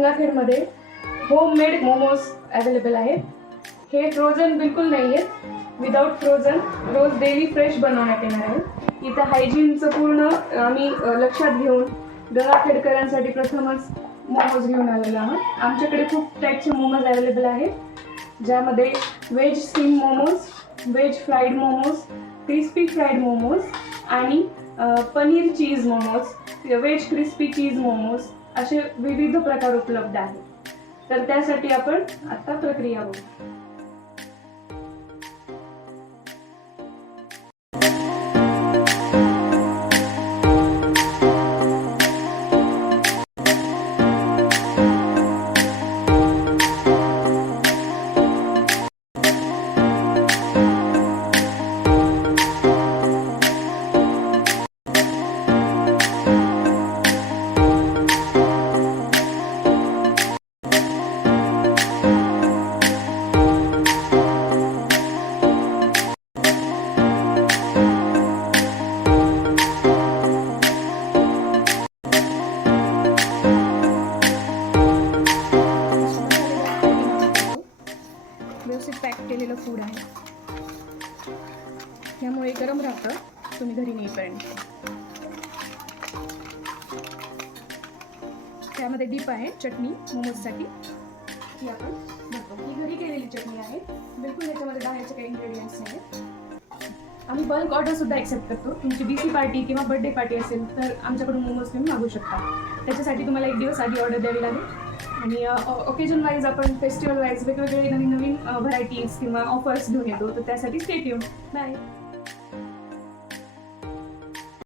गंगाखेडमध्ये homemade momos available आहेत. हे frozen बिलकुल नाही आहेत, विदाऊट फ्रोझन, रोज डेली फ्रेश बनवण्यात येणार आहे. इथं हायजीनचं पूर्ण आम्ही लक्षात घेऊन गंगाखेडकरांसाठी प्रथमच मोमोज घेऊन आलेलो आहोत. आमच्याकडे खूप टाईपचे मोमोज अवेलेबल आहेत, ज्यामध्ये veg steam momos, veg fried momos, crispy fried momos आणि पनीर चीज मोमोज, व्हेज क्रिस्पी चीज मोमोज असे विविध प्रकार उपलब्ध आहेत. तर त्यासाठी आपण आता प्रक्रिया बघू. व्यवस्थित पॅक केलेलं फूड आहे, त्यामुळे गरम राहतं तुम्ही घरी नेईपर्यंत. त्यामध्ये डीप आहे चटणी मोमोजसाठी, ही आपण बघतो. ही घरी केलेली चटणी आहे, बिलकुल याच्यामध्ये बाहेरचे काही इन्ग्रेडियंट्स नाही. आम्ही बल्क ऑर्डर सुद्धा एक्सेप्ट करतो. तुमची BC पार्टी किंवा बर्थडे पार्टी असेल तर आमच्याकडून मोमोज तुम्ही मागू शकता. त्याच्यासाठी तुम्हाला 1 दिवस आधी ऑर्डर द्यावी लागेल. आणि ओकेजन वाईज आपण फेस्टिवल वाईज वेगवेगळे नवीन व्हरायटीज किंवा ऑफर्स घेऊन येतो, तर त्यासाठी स्टे ट्यून. बाय.